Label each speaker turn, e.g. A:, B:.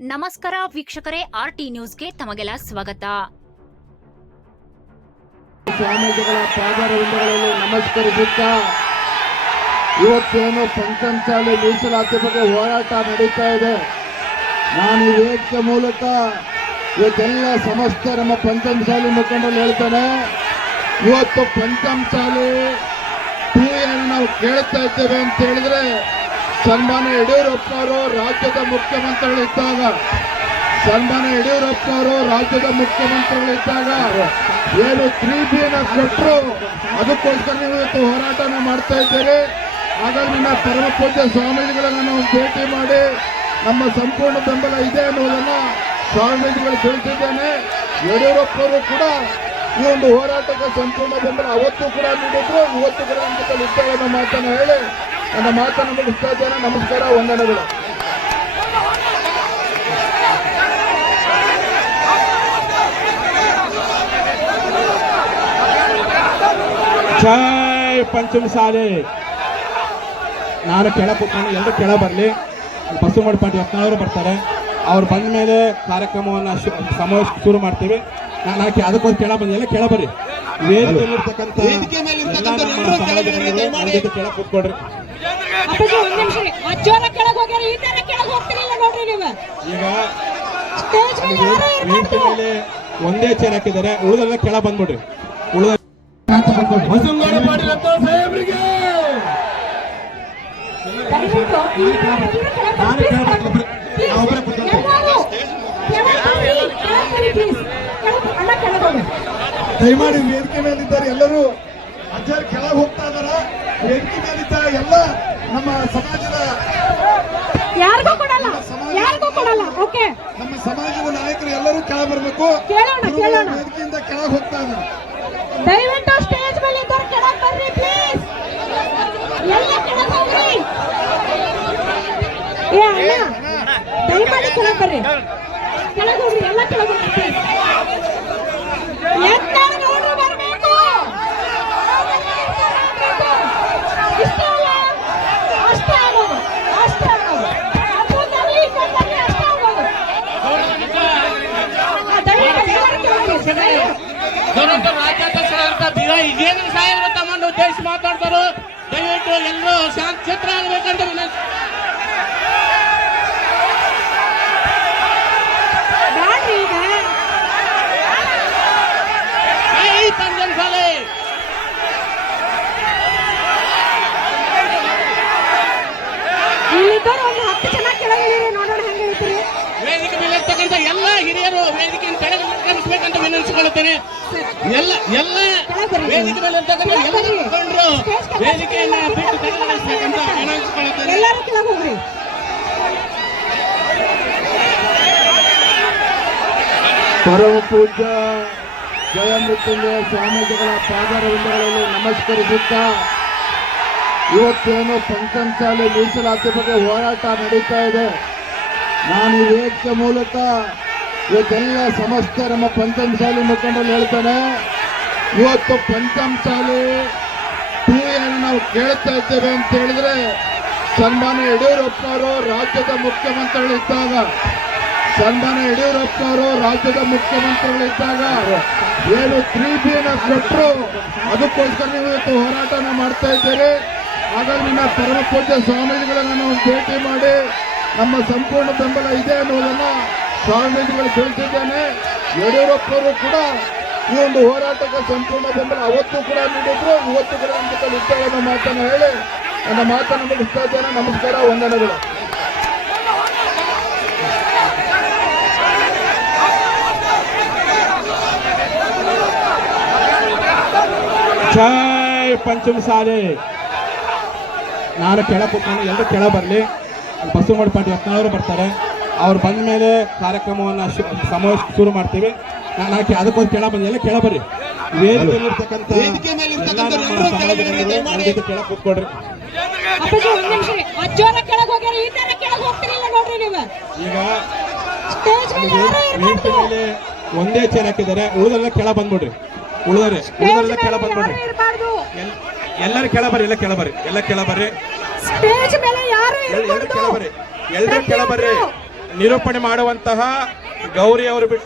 A: ನಮಸ್ಕಾರ ವೀಕ್ಷಕರೇ R T ನ್ಯೂಸ್ಗೆ ತಮಗೆಲ್ಲ ಸ್ವಾಗತ.
B: ನಮಸ್ಕರಿಸುತ್ತಾ, ಇವತ್ತೇನು ಪಂಚಮಸಾಲಿ ಮೀಸಲಾತಿ ಬಗ್ಗೆ ಹೋರಾಟ ನಡೀತಾ ಇದೆ. ನಾನು ಈ ಮೂಲಕ ಇವತ್ತೆಲ್ಲ ಸಮಸ್ತ ನಮ್ಮ ಪಂಚಮಸಾಲಿ ಮುಖಂಡರು ಹೇಳ್ತೇನೆ ಇವತ್ತು ಪಂಚಮಸಾಲಿ ಟೂ ಏನು ನಾವು ಕೇಳ್ತಾ ಇದ್ದೇವೆ ಅಂತ ಹೇಳಿದ್ರೆ ಸನ್ಮಾನ್ಯ ಯಡಿಯೂರಪ್ಪ ಅವರು ರಾಜ್ಯದ ಮುಖ್ಯಮಂತ್ರಿಗಳಿದ್ದಾಗ, ಸನ್ಮಾನ ಯಡಿಯೂರಪ್ಪ ಅವರು ರಾಜ್ಯದ ಮುಖ್ಯಮಂತ್ರಿಗಳಿದ್ದಾಗ ಏನು ತ್ರೀ ಬಿನ ಕೊಟ್ಟರು? ಅದಕ್ಕೋಸ್ಕರ ನೀವು ಇವತ್ತು ಹೋರಾಟನ ಮಾಡ್ತಾ ಇದ್ದೀರಿ. ಹಾಗಾಗಿ ನನ್ನ ಪರಮ ಪೂಜ್ಯ ಸ್ವಾಮೀಜಿಗಳನ್ನು ಭೇಟಿ ಮಾಡಿ ನಮ್ಮ ಸಂಪೂರ್ಣ ಬೆಂಬಲ ಇದೆ ಅನ್ನೋದನ್ನು ಸ್ವಾಮೀಜಿಗಳು ತಿಳಿಸಿದ್ದೇನೆ. ಯಡಿಯೂರಪ್ಪ ಅವರು ಕೂಡ ಈ ಒಂದು ಹೋರಾಟಕ್ಕೆ ಸಂಪೂರ್ಣ ಬೆಂಬಲ ಅವತ್ತು ಕೂಡ ನೀಡಿದ್ರು. ಇವತ್ತು ಕೂಡ ಅಂತ ಮಾತನ್ನ ಹೇಳಿ ನನ್ನ ಮಾತನ್ನು ಮುಗಿಸ್ತಾ ಇದ್ದೇನೆ. ನಮಸ್ಕಾರ ವಂದನೆಗಳು.
C: ಜೈ ಪಂಚಮಸಾಲಿ. ನಾನು ಕೆಳ ಕೂತ್ಕೊಂಡು ಎಲ್ಲರೂ ಕೆಳ ಬರಲಿ. ಬಸವಮಡಿ ಪಾಟಿ ಯತ್ನಾಳವರು ಬರ್ತಾರೆ. ಅವ್ರು ಬಂದ ಮೇಲೆ ಕಾರ್ಯಕ್ರಮವನ್ನು ಸಮಾವೇಶ ಶುರು ಮಾಡ್ತೀವಿ. ನಾನು ಹಾಕಿ ಅದಕ್ಕೊಂದು ಕೆಳ ಬಂದ. ಎಲ್ಲ ಕೆಳ ಬರ್ರಿ. ವೇದಿಕೆಯಲ್ಲಿರ್ತಕ್ಕಂಥ ಕೆಳ ಕೂತ್ಕೊಡ್ರಿ
D: ಅಪ್ಪಾಜಿ ಒಂದ್ ನಿಮಿಷ ರೀ ಅಜ್ಜೋರ ಕೆಳಗ್ ಹೋಗ್ಯಾರ ಈ ತರ ಕೆಳಗ್ ಹೋಗ್ತಿರಿಲ್ಲ ನೋಡ್ರಿ ನೀವು
C: ಈಗ
D: ಸ್ಟೇಜ್ ಮೇಲೆ ಯಾರು
C: ವೇದಿಕೆ
D: ಇರ್ಬಾರ್ದು
C: ಮೇಲೆ ಒಂದೇ ಚೇರ್ ಹಾಕಿದ್ದಾರೆ ಉಳಿದೆಲ್ಲ ಕೆಳ ಬಂದ್ಬಿಡ್ರಿ ಉಳಿದ ಪಾಟೀಲ್ ಅಂತ ಸಾಹೇಬ್ರಿಗೆ
D: ದಯವಿಟ್ಟು ಎಲ್ಲರೂ ಕೆಳಗ್
C: ನಾನು
D: ಬರ್ರಿ,
C: ಕೇಳ್ಬೇಕು ಒಬ್ರು.
D: please.
C: ನಾವು ಒಬ್ರೇ ಕೂತ್ಕೊಳ್ತೀವಿ.
D: ಎಲ್ಲರೂ ಕೆಳಗ್ ಬರ್ರಿ, ಕೆಳಗ್ ಬರ್ರಿ, please. ಕೆಳಗ್- ಅಣ್ಣ ಕೆಳಗ್ ಹೋಗಿ.
B: ದಯಮಾಡಿ ವೇದಿಕೆ ಮೇಲಿದ್ದಾರೆ ಎಲ್ಲರೂ ಅಜ್ಜರು ಕೆಳಗೆ ಹೋಗ್ತಾ ಇದಾರ ವೇದಿಕೆ ಮೇಲಿದ್ದ ಎಲ್ಲ ನಮ್ಮ ಸಮಾಜದ
D: ಯಾರಿಗೂ ಕೊಡಲ್ಲ ಯಾರಿಗೂ ಕೊಡಲ್ಲ ಓಕೆ.
B: ನಮ್ಮ ಸಮಾಜದ ನಾಯಕರು ಎಲ್ಲರೂ ಕೆಳ ಬರಬೇಕು.
D: ಕೇಳೋಣ, ಕೇಳೋಣ.
B: ವೇದಿಕೆಯಿಂದ ಕೆಳಗೆ ಹೋಗ್ತಾ ಇದ್ದಾರೆ
D: ದಯವಿಟ್ಟು ಸ್ಟೇಜ್ ಮೇಲೆ ಇದ್ದವ್ರು ಕೆಳಗ್ ಬರ್ರಿ ಪ್ಲೀಸ್ ಎಲ್ಲ ಕೆಳಗ್ ಹೋಗ್ರಿ. ಏ ಅಣ್ಣ ದಯಮಾಡಿ ಕೆಳಗ್ ಬರ್ರಿ. ಕೆಳಗ್ ಹೋಗ್ರಿ ಎಲ್ಲ ಕೆಳಗ್
E: ಉದ್ದೇಶಿಸಿ ಮಾತಾಡ್ತಾರೋ ದಯವಿಟ್ಟು ಎಲ್ಲರೂ ಶಾಂತ ಕ್ಷೇತ್ರ ಆಗಬೇಕಂತ ವಿನಂತಿ
D: ಬ್ಯಾಡ್ರಿ ಈಗ
E: ಜೈ ಪಂಜನ್ ಸಾಲೆ
D: ಇಲ್ಲಿದ್ದವ್ರು ಒಂದು ಹತ್ತು ಜನ ಕೆಳಗಿಳಿರಿ ನೋಡೋಣ ಹೆಂಗೆ ಹೇಳ್ತೀರಿ
E: ವೇದಿಕೆ ಮೇಲೆ ಇರ್ತಕ್ಕಂಥ ಎಲ್ಲ ಹಿರಿಯರು ವೇದಿಕೆಯನ್ನು ಕೆಳಗೆ ನಿಲ್ಲಿಸಬೇಕಂತ ವಿನಂತಿಸಿಕೊಳ್ಳುತ್ತೇನೆ ಎಲ್ಲ ಎಲ್ಲ ವೇದಿಕೆ ಮೇಲೆ ಇರ್ತಕ್ಕಂಥ ಎಲ್ಲ ಮುಖಂಡರು ವೇದಿಕೆಯನ್ನ ಬಿಟ್ಟು ತೆಗೆದುಕೊಳ್ಳಬೇಕಂತ ವಿನಂತಿಸಿಕೊಳ್ಳುತ್ತೇನೆ
D: ಎಲ್ಲರೂ ಕೆಳಗೆ ಹೋಗ್ರಿ.
B: ಪರಮ ಪೂಜ ಜಯ ಮೃತ್ಯುಂಜಯ ಸ್ವಾಮೀಜಿಗಳ ಪಾದಾರವಿಂದಗಳಲ್ಲಿ ನಮಸ್ಕರಿಸುತ್ತಾ ಇವತ್ತೇನು ಪಂಚಮಸಾಲಿ ಮೀಸಲಾತಿ ಬಗ್ಗೆ ಹೋರಾಟ ನಡೀತಾ ಇದೆ. ನಾನು ಈ ವೇದಿಕೆ ಮೂಲಕ ಇವತ್ತೆಲ್ಲ ಸಮಸ್ತ ನಮ್ಮ ಪಂಚಮ ಶಾಲೆ ಮುಖಂಡರು ಹೇಳ್ತಾನೆ ಇವತ್ತು ಪಂಚಮ ಟೂ ಏನು ನಾವು ಕೇಳ್ತಾ ಇದ್ದೇವೆ ಅಂತ ಹೇಳಿದ್ರೆ ಸನ್ಮಾನ್ಯ ಯಡಿಯೂರಪ್ಪ ಅವರು ರಾಜ್ಯದ ಮುಖ್ಯಮಂತ್ರಿಗಳಿದ್ದಾಗ ಸನ್ಮಾನ್ಯ ಯಡಿಯೂರಪ್ಪ ಅವರು ರಾಜ್ಯದ ಮುಖ್ಯಮಂತ್ರಿಗಳಿದ್ದಾಗ ಏನು ತ್ರೀ ಬಿನ ಕೊಟ್ಟರು ಅದಕ್ಕೋಸ್ಕರ ನೀವು ಇವತ್ತು ಹೋರಾಟನ ಮಾಡ್ತಾ ಇದ್ದೀರಿ. ಹಾಗಾಗಿ ನಿಮ್ಮ ಪರಮ ಪೂಜ್ಯ ಸ್ವಾಮೀಜಿಗಳನ್ನು ಭೇಟಿ ಮಾಡಿ ನಮ್ಮ ಸಂಪೂರ್ಣ ಬೆಂಬಲ ಇದೆ ಅನ್ನೋದನ್ನ ಸ್ವಾಮೀಜಿಗಳು ತಿಳಿಸಿದ್ದೇನೆ ಯಡಿಯೂರಪ್ಪರು ಕೂಡ ಈ ಒಂದು ಹೋರಾಟಕ್ಕೆ ಸಂಪೂರ್ಣ ಬೆಂಬಲ ಅವತ್ತು ಕೂಡ ನೀಡಿದ್ರು. ಇವತ್ತು ಕೂಡ ನಮ್ಮ ಅನ್ನೋ ಮಾತನ್ನ ಹೇಳಿ, ನನ್ನ ಮಾತನ್ನು ಮುಗಿಸ್ತಾ ಇದ್ದೇನೆ. ನಮಸ್ಕಾರ, ವಂದನೆಗಳು.
C: ಜೈ ಪಂಚಮಸಾಲಿ. ನಾನು ಕೆಳ ಕೂತ್ಕೊಂಡು ಎಲ್ಲರೂ ಕೆಳ ಬರಲಿ. ಬಸವಮಡಿ ಪಾಟಿ ಹತ್ತನವರು ಬರ್ತಾರೆ. ಅವ್ರು ಬಂದ ಮೇಲೆ ಕಾರ್ಯಕ್ರಮವನ್ನು ಶು- ಸಮಾವೇಶ ಶುರು ಮಾಡ್ತೀವಿ. ನಾನು ಹಾಕಿ ಅದಕ್ಕೊಂದು ಕೆಳ ಬಂದಿಲ್ಲ ಕೆಳ ಬರ್ರಿ ವೇದಿಕೆಯಲ್ಲಿರ್ತಕ್ಕಂಥ ಕೆಳ ಕೂತ್ಕೊಡ್ರಿ ಈಗ
D: ಸ್ಟೇಜ್ ಮೇಲೆ
C: ವೇದಿಕೆ ಒಂದೇ ಚೇರ್ ಹಾಕಿದ್ದಾರೆ. ಉಳಿದೆಲ್ಲ ಕೆಳ ಬಂದ್ಬಿಡ್ರಿ. ಉಳಿದ್ರೆ
D: ಸ್ಟೇಜ್
C: ಉಳಿದೆಲ್ಲ ಕೆಳ ಬಂದ್ಬಿಡ್ರಿ. ಎಲ್ಲರೂ ಕೆಳ ಬರ್ರಿ ಎಲ್ಲ ಕೆಳ ಬರ್ರಿ ಎಲ್ಲ ಕೆಳ ಬರ್ರಿ
D: ಸ್ಟೇಜ್ ಮೇಲೆ ಯಾರು
C: ಎಲ್- ಎಲ್ರು ಕೆಳ ಬರ್ರಿ ಎಲ್ಲರೂ ಕೆಳ ಬರ್ರಿ ನಿರೂಪಣೆ ಮಾಡುವಂತಹ ಗೌರಿ ಅವರು ಬಿಟ್ಟರೆ